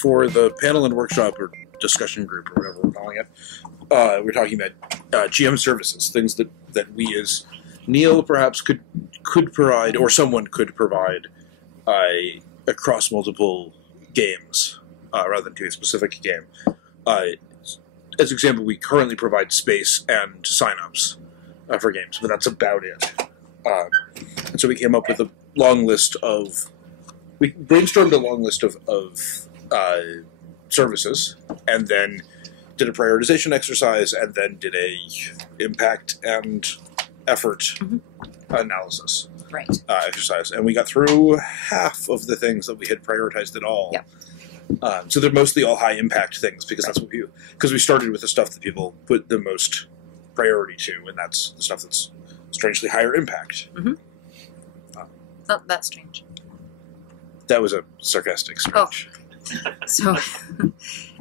For the panel and workshop or discussion group or whatever we're calling it, we're talking about GM services, things that we as Neil perhaps could provide, or someone could provide across multiple games rather than to a specific game. As example, we currently provide space and signups for games, but that's about it. And so we came up with a long list of... We brainstormed a long list of services, and then did a prioritization exercise, and then did a impact and effort analysis exercise. And we got through half of the things that we had prioritized at all. Yep. So they're mostly all high impact things, because that's what we started with the stuff that people put the most priority to, and that's the stuff that's strangely higher impact. Not that strange. That was a sarcastic speech. So,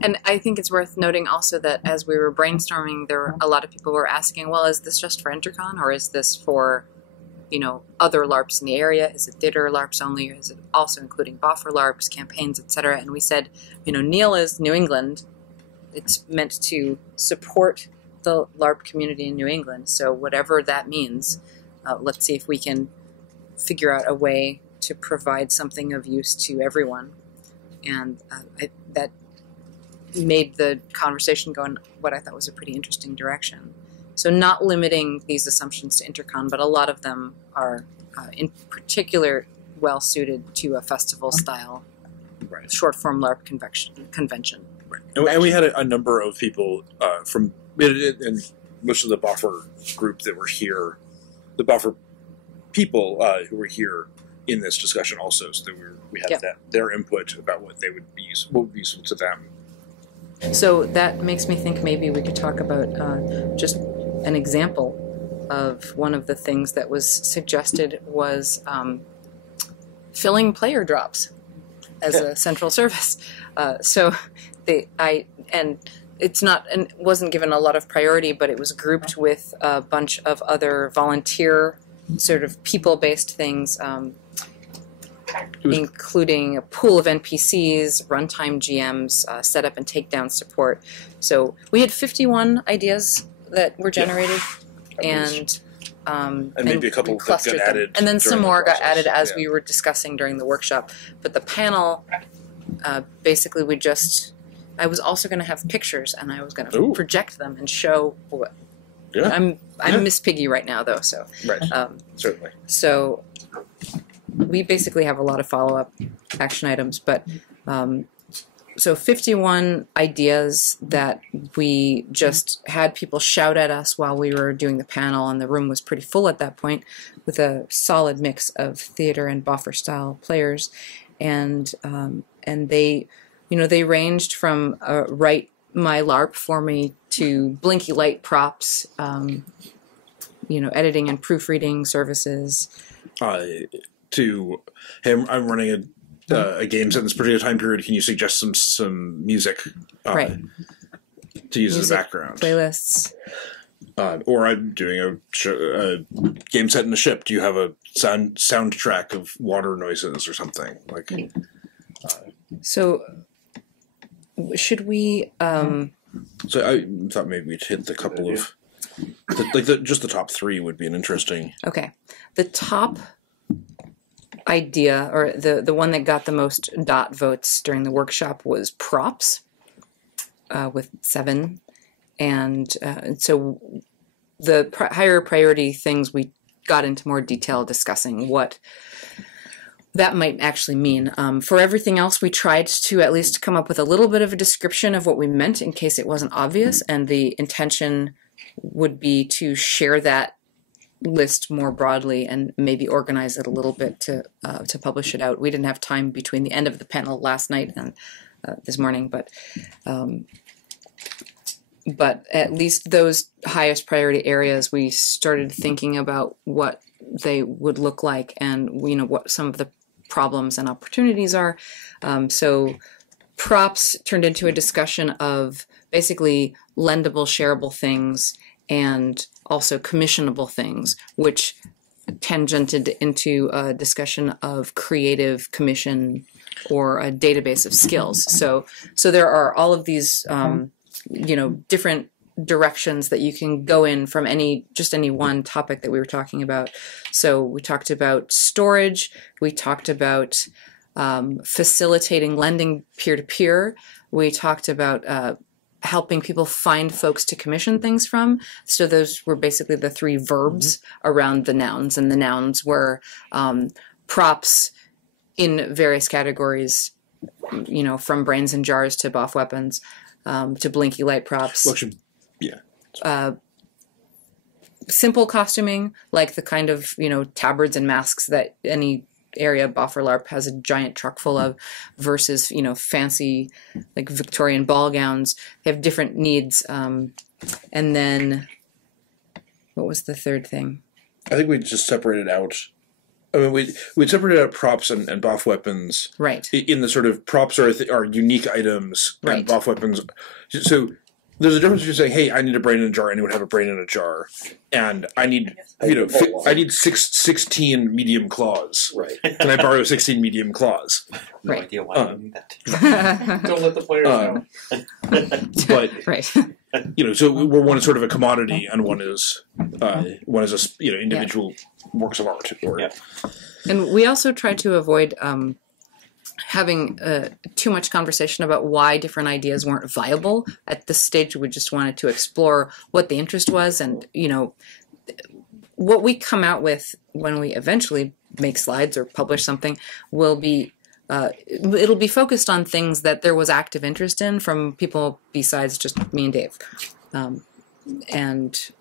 and I think it's worth noting also that as we were brainstorming, there were a lot of people who were asking, well, is this just for Intercon, or is this for, other LARPs in the area? Is it theater LARPs only, or is it also including buffer LARPs, campaigns, etc.? And we said, Neil is New England. It's meant to support the LARP community in New England. So whatever that means, let's see if we can figure out a way to provide something of use to everyone. And that made the conversation go in what I thought was a pretty interesting direction. So not limiting these assumptions to Intercon, but a lot of them are in particular well suited to a festival-style short-form LARP convention. Right. And we had a number of people from, and most of the buffer group that were here, the buffer people who were here in this discussion also, so that we had their input about what would be useful to them. So that makes me think maybe we could talk about just an example of one of the things that was suggested was filling player drops as a central service. It's not, and wasn't given a lot of priority, but it was grouped with a bunch of other volunteer sort of people-based things, including a pool of NPCs, runtime GMs, setup and takedown support. So we had 51 ideas that were generated, and maybe a couple that got added, and then some more got added as we were discussing during the workshop. But the panel, basically, I was also going to have pictures, and I was going to project them and show what. Yeah. I'm Miss Piggy right now, though. So certainly. So we basically have a lot of follow-up action items, but so 51 ideas that we just had people shout at us while we were doing the panel, and the room was pretty full at that point with a solid mix of theater and buffer style players, and they ranged from write my LARP for me to blinky light props, editing and proofreading services. To, hey, I'm running a game set in this particular time period. Can you suggest some music to use as a background? Playlists. Or I'm doing a game set in a ship. Do you have a soundtrack of water noises or something? So should we... So I thought maybe we'd hit the couple of... just the top three would be an interesting... Okay. The top idea, or the one that got the most dot votes during the workshop, was props with 7. And so the higher priority things, we got into more detail discussing what that might actually mean. For everything else, we tried to at least come up with a little bit of a description of what we meant in case it wasn't obvious, and the intention would be to share that list more broadly and maybe organize it a little bit to publish it out. We didn't have time between the end of the panel last night and this morning, but at least those highest priority areas, we started thinking about what they would look like and what some of the problems and opportunities are. So props turned into a discussion of basically lendable, shareable things and also commissionable things, which tangented into a discussion of creative commission or a database of skills. So there are all of these, different directions that you can go in from any one topic that we were talking about. So we talked about storage. We talked about facilitating lending peer-to-peer. We talked about helping people find folks to commission things from. So those were basically the three verbs around the nouns. And the nouns were props in various categories, from brains and jars to boff weapons, to blinky light props. Simple costuming, like the kind of, tabards and masks that any area boff or LARP has a giant truck full of, versus, fancy, like Victorian ball gowns. They have different needs. And then, what was the third thing? I think we just separated out. I mean, we separated out props and boff weapons. Right. In the sort of props are unique items, right, and boff weapons. So there's a difference between saying, "Hey, I need a brain in a jar. Anyone have a brain in a jar?" And I need, I need 16 medium claws. Right. Can I borrow 16 medium claws? No idea why I need that. Don't let the players know. But right. So one is sort of a commodity, and one is a individual works of art. And we also try to avoid having too much conversation about why different ideas weren't viable. At this stage, we just wanted to explore what the interest was, and what we come out with when we eventually make slides or publish something will be it'll be focused on things that there was active interest in from people besides just me and Dave, and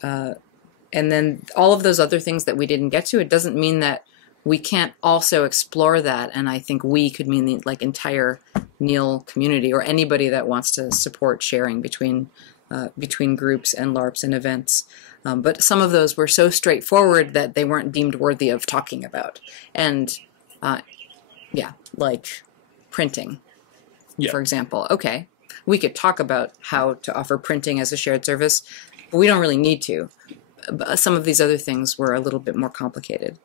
then all of those other things that we didn't get to. It doesn't mean that we can't also explore that, and I think we could mean the entire NEL community, or anybody that wants to support sharing between groups and LARPs and events. But some of those were so straightforward that they weren't deemed worthy of talking about. And like printing, for example. Okay, we could talk about how to offer printing as a shared service, but we don't really need to. Some of these other things were a little bit more complicated.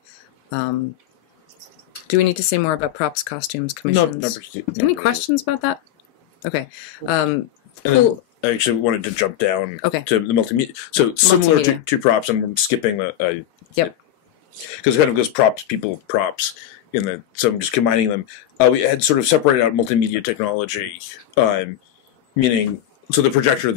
Do we need to say more about props, costumes, commissions? No. Any questions about that? Okay. I actually wanted to jump down to the multimedia. So similar to props, and I'm skipping the... Yep. Because it kind of goes props, people, props. So I'm just combining them. We had sort of separated out multimedia technology, meaning... So the projector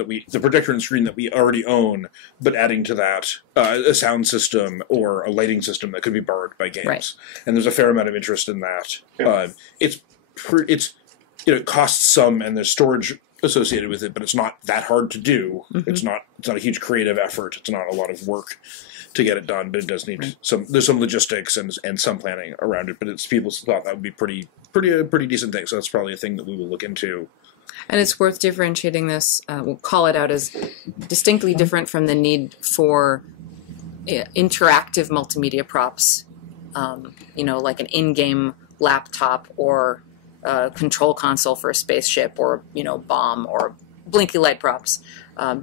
and screen that we already own, but adding to that a sound system or a lighting system that could be borrowed by games, right. And there's a fair amount of interest in that. Yeah. It costs some, and there's storage associated with it, but it's not that hard to do. Mm-hmm. It's not a huge creative effort. It's not a lot of work to get it done, but it does need there's some logistics and some planning around it. But people thought that would be a pretty decent thing. So that's probably a thing that we will look into. And it's worth differentiating this. We'll call it out as distinctly different from the need for interactive multimedia props, like an in-game laptop or a control console for a spaceship or, bomb or blinky light props.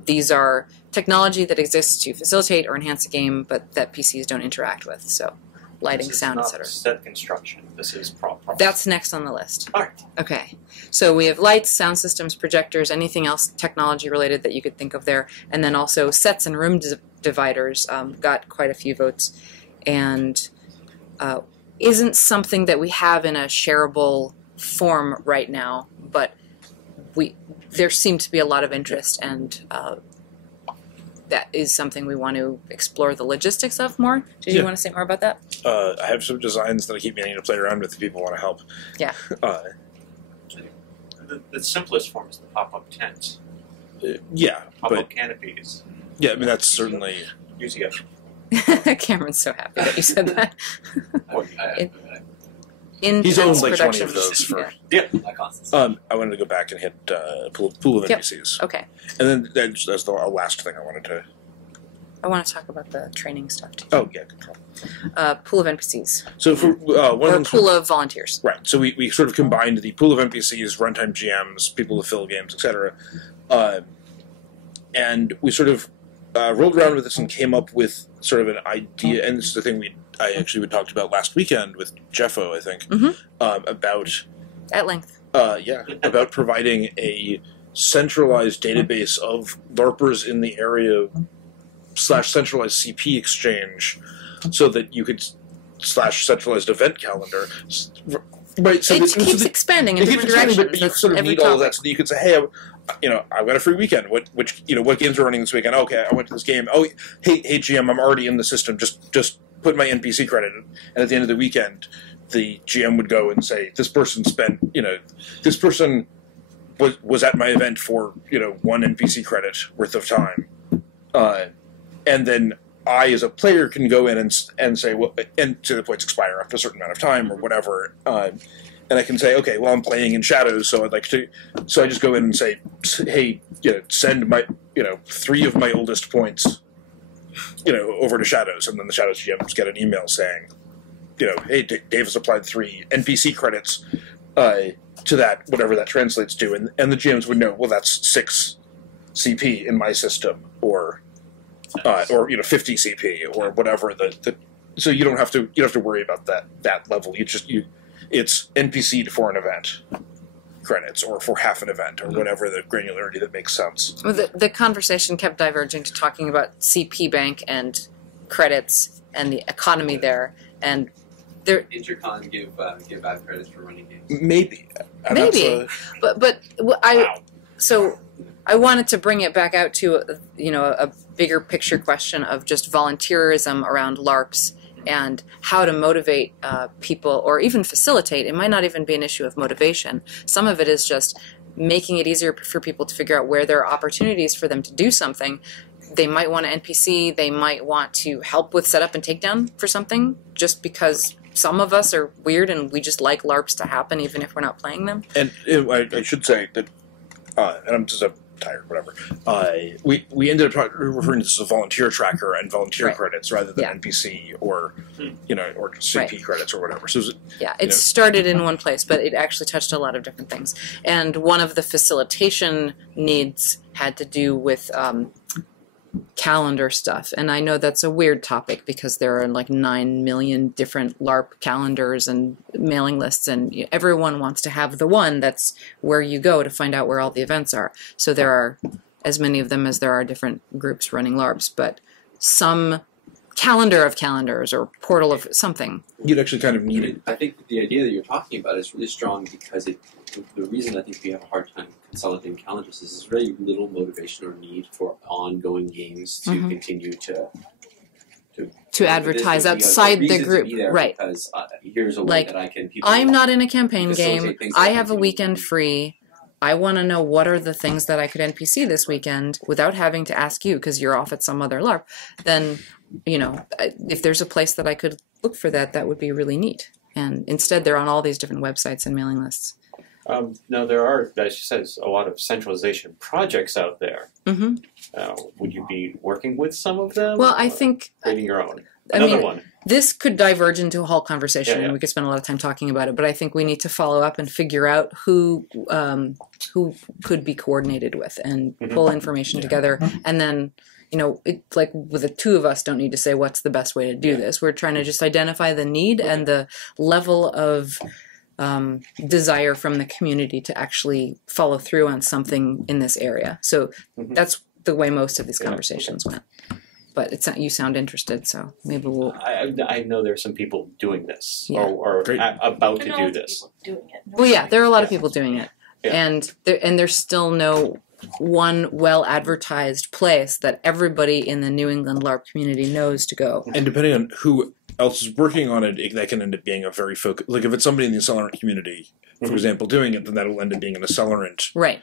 These are technology that exists to facilitate or enhance a game, but that PCs don't interact with. So lighting, sound, etc. Set construction. This is prop. That's next on the list. All right. Okay. So we have lights, sound systems, projectors, anything else technology related that you could think of there, and then also sets and room dividers got quite a few votes, and isn't something that we have in a shareable form right now, but there seemed to be a lot of interest, and that is something we want to explore the logistics of more. Did you want to say more about that? I have some designs that I keep meaning to play around with if people want to help. Yeah. The simplest form is the pop-up tents. Pop-up canopies. Yeah, I mean, that's certainly... Using Cameron's so happy that you said that. He's owned like 20 of those for... Yeah. I wanted to go back and hit pool of NPCs. Okay. And then that's the last thing I wanted to... I want to talk about the training stuff too. Oh, yeah, control. Pool of NPCs. So for pool of volunteers. Right. So we sort of combined the pool of NPCs, runtime GMs, people to fill games, etc. And we sort of rolled around with this and came up with sort of an idea, and this is the thing we talked about last weekend with Jeffo, I think, about At length. Yeah, about providing a centralized database of LARPers in the area / centralized CP exchange, so that you could / centralized event calendar. Right, so it keeps expandanding in different directions. But you sort of need all of that, so that you could say, "Hey, I've got a free weekend. What games are running this weekend? Okay, I went to this game. Oh, hey, GM, I'm already in the system. Just put my NPC credit in." And at the end of the weekend, the GM would go and say, "This person spent, this person was at my event for 1 NPC credit worth of time," and then I, as a player, can go in and say, well, and to the points expire after a certain amount of time or whatever, and I can say, okay, well, I'm playing in Shadows, so I'd like to, so I just go in and say, hey, send my, 3 of my oldest points, over to Shadows, and then the Shadows GMs get an email saying, hey, Dave has applied 3 NPC credits to that, whatever that translates to, and the GMs would know, well, that's 6 CP in my system, or 50 CP or whatever. So you don't have to worry about that level. It's NPC'd for an event credits or for half an event or whatever the granularity that makes sense. Well, the conversation kept diverging to talking about CP bank and credits and the economy there, and there. Intercon give out credits for running games. Maybe, but wow. So I wanted to bring it back out to a bigger picture question of just volunteerism around LARPs and how to motivate people or even facilitate. It might not even be an issue of motivation. Some of it is just making it easier for people to figure out where there are opportunities for them to do something. They might want an NPC. They might want to help with setup and takedown for something just because some of us are weird and we just like LARPs to happen even if we're not playing them. And I should say that, and I'm just tired, whatever. We ended up referring to this as a volunteer tracker and volunteer credits rather than NPC or or CP credits or whatever. So it started in one place, but it actually touched a lot of different things. And one of the facilitation needs had to do with calendar stuff. And I know that's a weird topic because there are like 9 million different LARP calendars and mailing lists, and everyone wants to have the one that's where you go to find out where all the events are. So there are as many of them as there are different groups running LARPs, but some calendar of calendars or portal of something. You'd actually kind of need it. I think the idea that you're talking about is really strong because the reason I think we have a hard time consolidating calendars is there's very little motivation or need for ongoing games to continue to advertise outside the group, right? Because here's a way that I can. I'm not in a campaign game. I have a weekend free. I want to know what are the things that I could NPC this weekend without having to ask you because you're off at some other LARP. Then, if there's a place that I could look for that would be really neat. And instead, they're on all these different websites and mailing lists. Now, there are, as she says, a lot of centralization projects out there. Mm-hmm. Would you be working with some of them? Well, I think... creating your own. Another one. This could diverge into a whole conversation, and we could spend a lot of time talking about it, but I think we need to follow up and figure out who could be coordinated with and pull information together, and then... like with the 2 of us don't need to say what's the best way to do this. We're trying to just identify the need and the level of desire from the community to actually follow through on something in this area. So that's the way most of these conversations went. But you sound interested, so maybe we'll... I know there are some people doing this or about to do this. Well, yeah, there are a lot of people doing it. Yeah. And there's still no one well-advertised place that everybody in the New England LARP community knows to go. And depending on who else is working on it, that can end up being a very focused... Like, if it's somebody in the accelerant community, for example, doing it, then that'll end up being an accelerant... Right.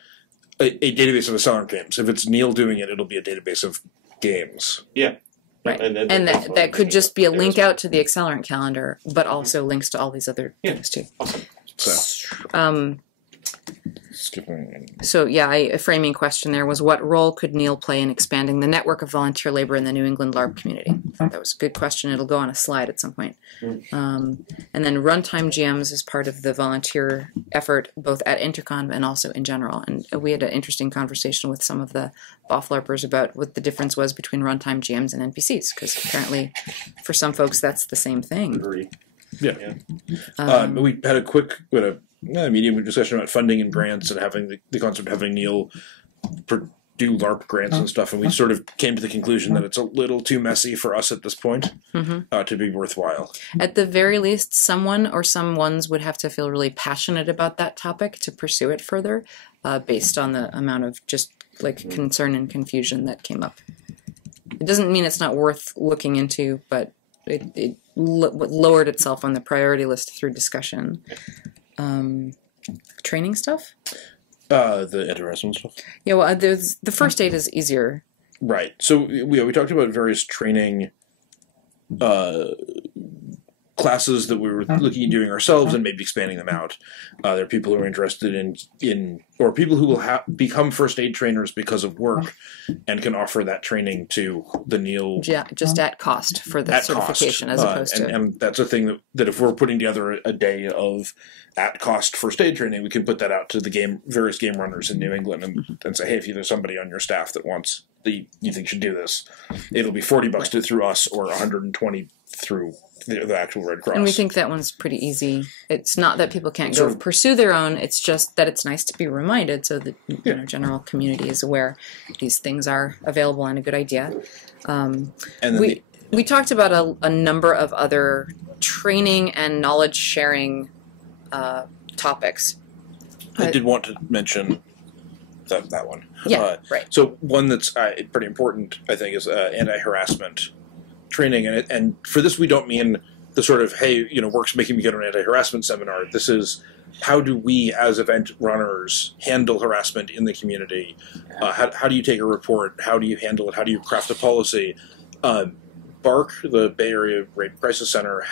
A database of accelerant games. If it's Neil doing it, it'll be a database of games. Yeah. Right. And that could just be a link out to the accelerant calendar, but also links to all these other things, too. Awesome. So... So, a framing question there was, what role could Neil play in expanding the network of volunteer labor in the New England LARP community? I thought that was a good question. It'll go on a slide at some point. And then runtime GMs is part of the volunteer effort, both at Intercon and also in general. And we had an interesting conversation with some of the BOF LARPers about what the difference was between runtime GMs and NPCs, because apparently for some folks that's the same thing. Yeah. We had a medium discussion about funding and grants and having the concept of having Neil do LARP grants and stuff, and we sort of came to the conclusion that it's a little too messy for us at this point to be worthwhile. At the very least, someone or someones would have to feel really passionate about that topic to pursue it further, based on the amount of just like concern and confusion that came up. It doesn't mean it's not worth looking into, but it lowered itself on the priority list through discussion. Training stuff? The anti-harassment stuff? Yeah, well, the first aid is easier. Right. So we talked about various training classes that we were looking at doing ourselves and maybe expanding them out. There are people who are interested in or people who will become first aid trainers because of work and can offer that training to the Neil. Yeah, just at cost for the certification as opposed to. And that's a thing that if we're putting together a day of at-cost first aid training, we can put that out to the various game runners in New England and say, hey, if there's somebody on your staff that wants you think should do this, it'll be $40 through us or $120 through the actual Red Cross. And we think that one's pretty easy. It's not that people can't go pursue their own. It's just that it's nice to be reminded so that general community is aware these things are available and a good idea. And then we talked about a number of other training and knowledge sharing topics. I did want to mention that one. Yeah, right. So one that's pretty important, I think, is anti-harassment training. And for this, we don't mean the sort of, hey, work's making me go to an anti-harassment seminar. This is how do we, as event runners, handle harassment in the community? How do you take a report? How do you handle it? How do you craft a policy? BARC, the Bay Area Rape Crisis Center,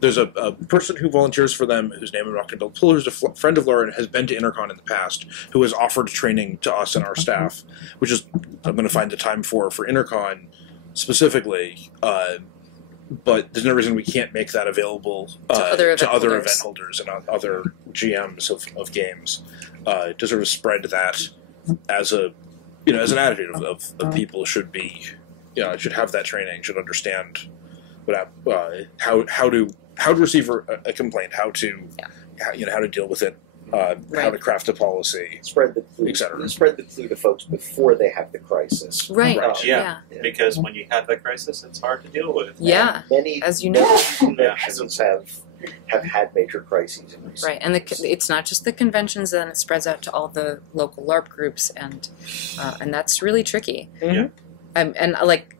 there's a person who volunteers for them whose name I'm not going to pull, who's a friend of Laura and has been to Intercon in the past, who has offered training to us and our staff, which is I'm going to find the time for Intercon specifically. But there's no reason we can't make that available to other event holders and other GMs of games to sort of spread that as an attitude of people should have that training, should understand how to receive a complaint, how to deal with it, how to craft a policy, spread the clue, etc. Spread the clue to folks before they have the crisis. Right. Yeah. Because when you have the crisis, it's hard to deal with. Yeah. Many, as you know, conventions have had major crises in recent right, and it's not just the conventions, then it spreads out to all the local LARP groups, and that's really tricky. Mm-hmm. And like,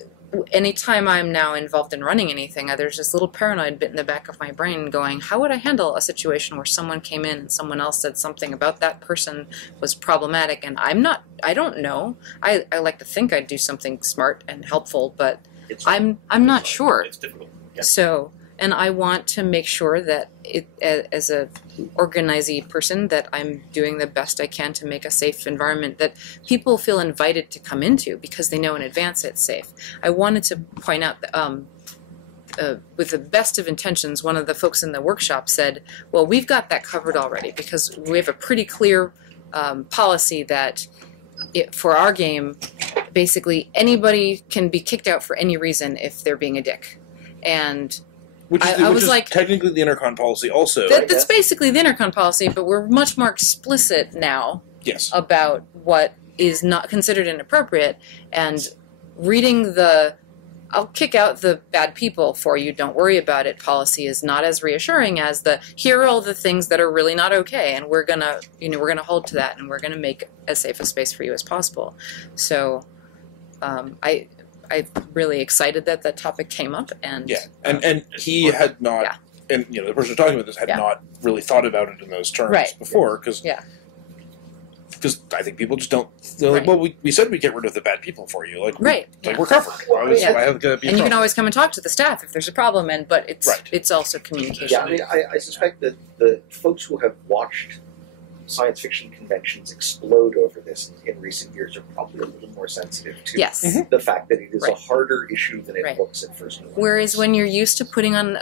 anytime I'm now involved in running anything, there's this little paranoid bit in the back of my brain going, how would I handle a situation where someone came in and someone else said something about that person was problematic, and I don't know. I like to think I'd do something smart and helpful, but I'm not sure. It's difficult. Yeah. So, and I want to make sure that as a organizee person, that I'm doing the best I can to make a safe environment that people feel invited to come into because they know in advance it's safe. I wanted to point out that with the best of intentions, one of the folks in the workshop said, well, we've got that covered already because we have a pretty clear policy that for our game, basically anybody can be kicked out for any reason if they're being a dick. And Which is like, technically the Intercon policy also. That's basically the Intercon policy, but we're much more explicit now about what is not considered inappropriate. And reading I'll kick out the bad people for you, don't worry about it policy is not as reassuring as here are all the things that are really not okay, and we're gonna hold to that, and we're gonna make as safe a space for you as possible. So I'm really excited that that topic came up, and and he had not, and the person talking about this had not really thought about it in those terms before, because I think people just don't. They're like, well, we said we'd get rid of the bad people for you, like we're covered. Why have to be? And you can always come and talk to the staff if there's a problem, but it's also communication. Yeah, I mean, I suspect that the folks who have watched science fiction conventions explode over this in recent years are probably a little more sensitive to the fact that it is a harder issue than it looks at first glance. Whereas when you're used to putting on,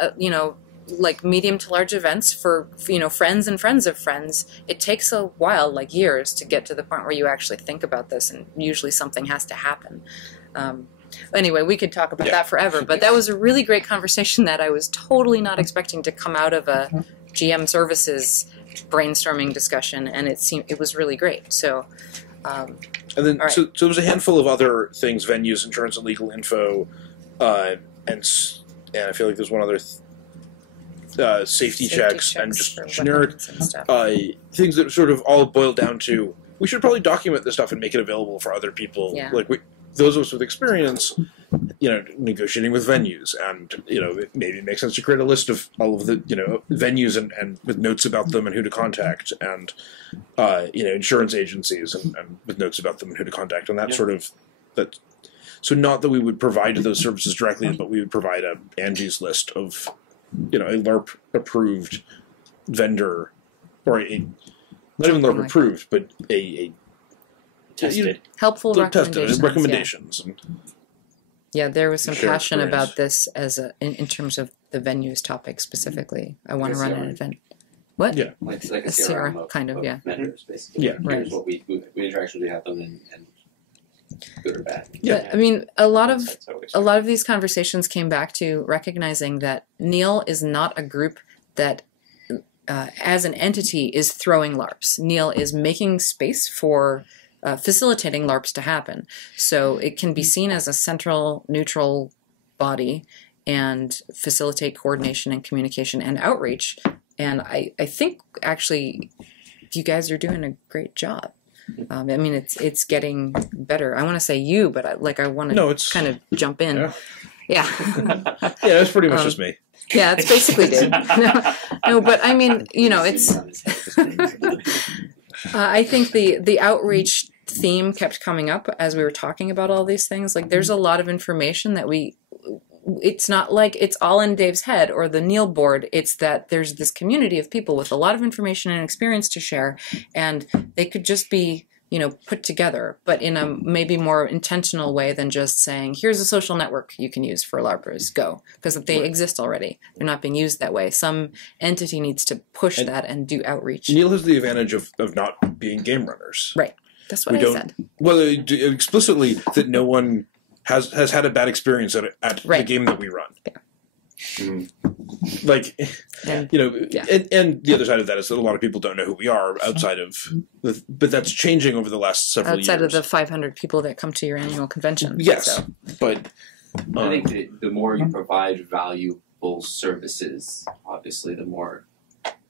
like medium to large events for, friends and friends of friends, it takes a while, like years, to get to the point where you actually think about this, and usually something has to happen. Anyway, we could talk about that forever, but that was a really great conversation that I was totally not expecting to come out of a GM services brainstorming discussion, and it was really great. So. And then, right. so there was a handful of other things: venues, insurance, and legal info, and I feel like there's one other safety checks and just generic things that sort of all boil down to we should probably document this stuff and make it available for other people. Yeah. Like those of us with experience, negotiating with venues, and maybe it makes sense to create a list of all of the venues and with notes about them and who to contact, and insurance agencies and with notes about them and who to contact, and that sort of that. So not that we would provide those services directly, but we would provide a Angie's list of a LARP approved vendor, or not even LARP approved, but a tested, helpful recommendations. Yeah, there was some passion experience about this in terms of the venues topic specifically. I want to run an event. What? Yeah, like a CRM kind of, yeah. Vendors, basically. Yeah. Here's Right. what we interactions we have them and good or bad. Yeah. But, I mean, a lot of these conversations came back to recognizing that NEAL is not a group that, as an entity, is throwing LARPs. NEAL is making space for facilitating LARPs to happen. So it can be seen as a central, neutral body and facilitate coordination and communication and outreach. And I think, actually, you guys are doing a great job. I mean, it's getting better. I want to say you, but I want to kind of jump in. Yeah. Yeah. Yeah, that's pretty much just me. Yeah, it's basically Dave. No, but I mean, it's. I think the outreach theme kept coming up as we were talking about all these things. Like, there's a lot of information that it's not like it's all in Dave's head or the NEAL board. It's that there's this community of people with a lot of information and experience to share, and they could just be, put together, but in a maybe more intentional way than just saying, here's a social network you can use for LARPers, go. Because they exist already. They're not being used that way. Some entity needs to push that and do outreach. NEAL has the advantage of not being game runners. Right. That's what I said. Well, explicitly that no one has had a bad experience at the game that we run. Yeah. Like, and the other side of that is that a lot of people don't know who we are outside of, but that's changing over the last several years. Outside of the 500 people that come to your annual convention. Yes, so. But I think that the more you provide valuable services, obviously, the more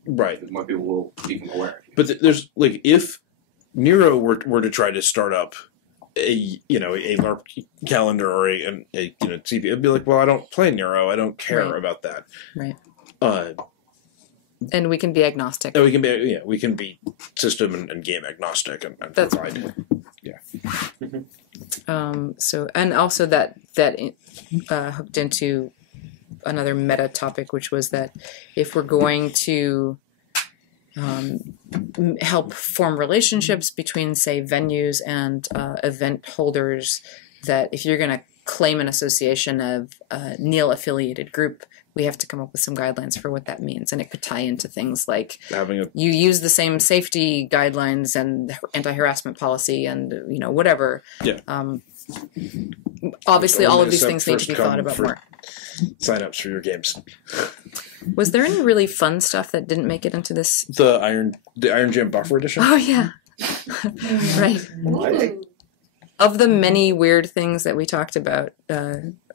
people will become aware. But there's if Nero were to try to start up a LARP calendar or a CP, it'd be like, well, I don't play Nero, I don't care about that. Right. And we can be agnostic. And we can be system and game agnostic and that's provide. Yeah. So, and also that hooked into another meta topic, which was that if we're going to help form relationships between, say, venues and event holders, that if you're going to claim an association of a NEAL affiliated group, we have to come up with some guidelines for what that means. And it could tie into things like you use the same safety guidelines and anti-harassment policy and, whatever. Yeah. Obviously, all of these things need to be thought about more. Sign-ups for your games. Was there any really fun stuff that didn't make it into this? The Iron Jam Buffer Edition? Oh, yeah. Right. Of the many weird things that we talked about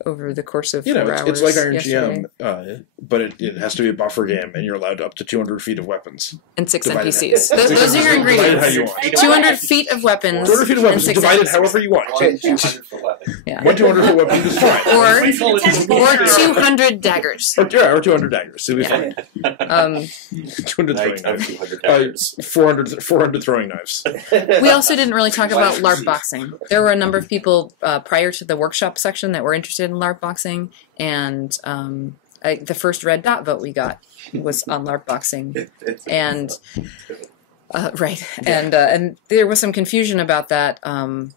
over the course of 4 hours. It's like Iron yesterday. GM, but it has to be a buffer game, and you're allowed up to 200 feet of weapons. And 6 NPCs. Those are your ingredients. Divided how you want. 200 feet of weapons. 200 feet of weapons, and 6 divided NPCs. however you want. 200 for weapon. Yeah. 200 for weapon is fine. Or 200 daggers. Or 200 daggers. It'll be fine. 200 throwing knives. 200 daggers. 400 throwing knives. We also didn't really talk about LARP boxing. There were a number of people prior to the workshop section that were interested in LARP boxing, and the first red dot vote we got was on LARP boxing, and and there was some confusion about that, and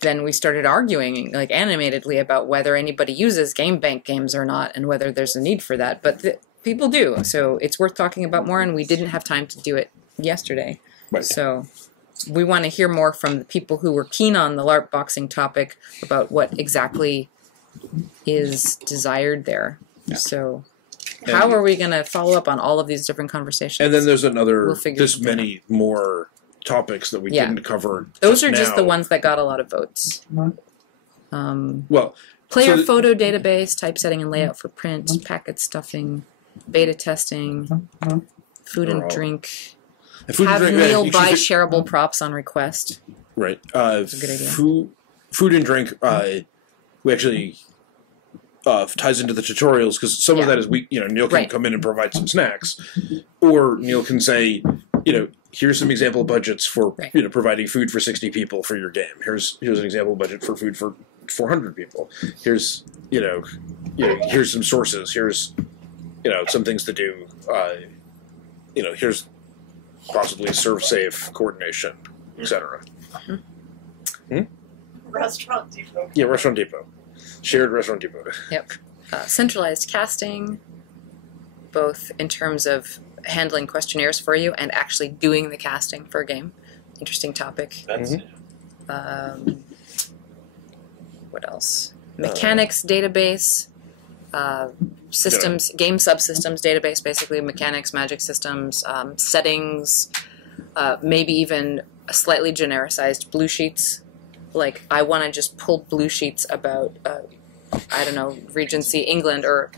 then we started arguing animatedly about whether anybody uses game bank games or not, and whether there's a need for that. But people do, so it's worth talking about more. And we didn't have time to do it yesterday, so. We want to hear more from the people who were keen on the LARP boxing topic about what exactly is desired there. Yeah. So How are we going to follow up on all of these different conversations? And then there's another, We'll figure this something many more topics that we didn't cover. Those are just now. the ones that got a lot of votes. Well, Player so photo database, typesetting and layout for print, packet stuffing, beta testing, food and drink. Have Neil buy shareable props on request. Right. That's a good idea. Food and drink, we actually ties into the tutorials because some of that is Neil can come in and provide some snacks, or Neil can say, here's some example budgets for providing food for 60 people for your game. Here's an example budget for food for 400 people. Here's here's some sources. Here's some things to do. Here's possibly serve safe coordination, etc. Restaurant Depot. Yeah, Restaurant Depot. Shared Restaurant Depot. Yep. Centralized casting, both in terms of handling questionnaires for you and actually doing the casting for a game. Interesting topic. That's What else? Mechanics database, systems, game subsystems database, basically mechanics, magic systems, settings, maybe even a slightly genericized blue sheets. Like, I want to just pull blue sheets about, I don't know, Regency England or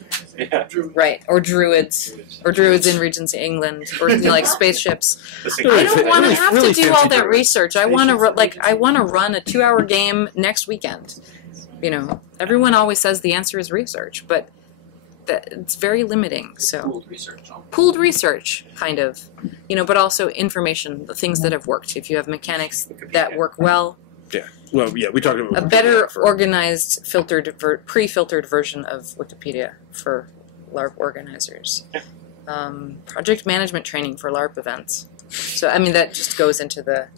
or druids in Regency England or like spaceships. I don't want to have to do all that research. I want to run a 2-hour game next weekend. Everyone always says the answer is research, but it's very limiting. So pooled research, kind of, but also information, the things that have worked. If you have mechanics that work well. Yeah. Well, yeah, we talked about a better organized, pre-filtered version of Wikipedia for LARP organizers. Project management training for LARP events. So, I mean, that just goes into the...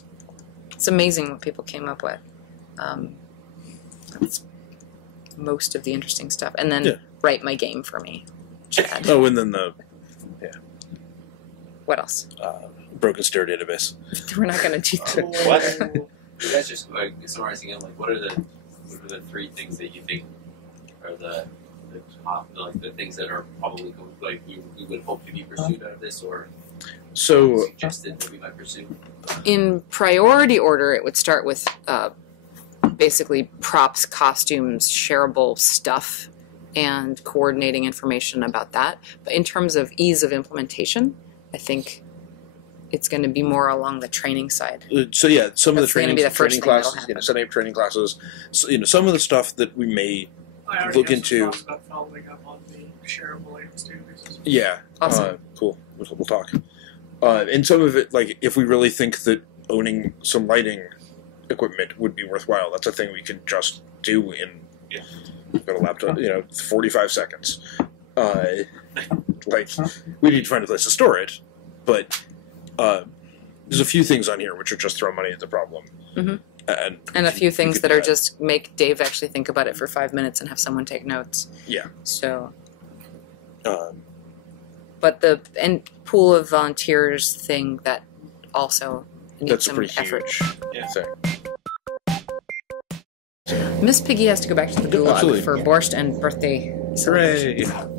It's amazing what people came up with. That's most of the interesting stuff. And then write my game for me, Chad. Oh, and then What else? Broken Stair database. We're not going to do that. What? You guys just summarizing it, what are the 3 things that you think are the top, the things that are probably you would hope to be pursued out of this, or suggested that we might pursue? In priority order, it would start with basically props, costumes, shareable stuff, and coordinating information about that. But in terms of ease of implementation, I think it's going to be more along the training side. So yeah, some of the training classes, setting up training classes. So, some of the stuff that we may look into. About following up on the shareable items databases. Yeah, awesome. Cool. We'll talk. And some of it, like if we really think that owning some lighting equipment would be worthwhile, that's a thing we can just do in got a laptop, 45 seconds. We need to find a place to store it, but. There's a few things on here which are just throw money at the problem. And a few things that are just make Dave actually think about it for 5 minutes and have someone take notes. Yeah. So. But the pool of volunteers thing, that also needs some effort. That's a pretty huge thing. Miss Piggy has to go back to the gulag for borscht and birthday celebration. Hooray!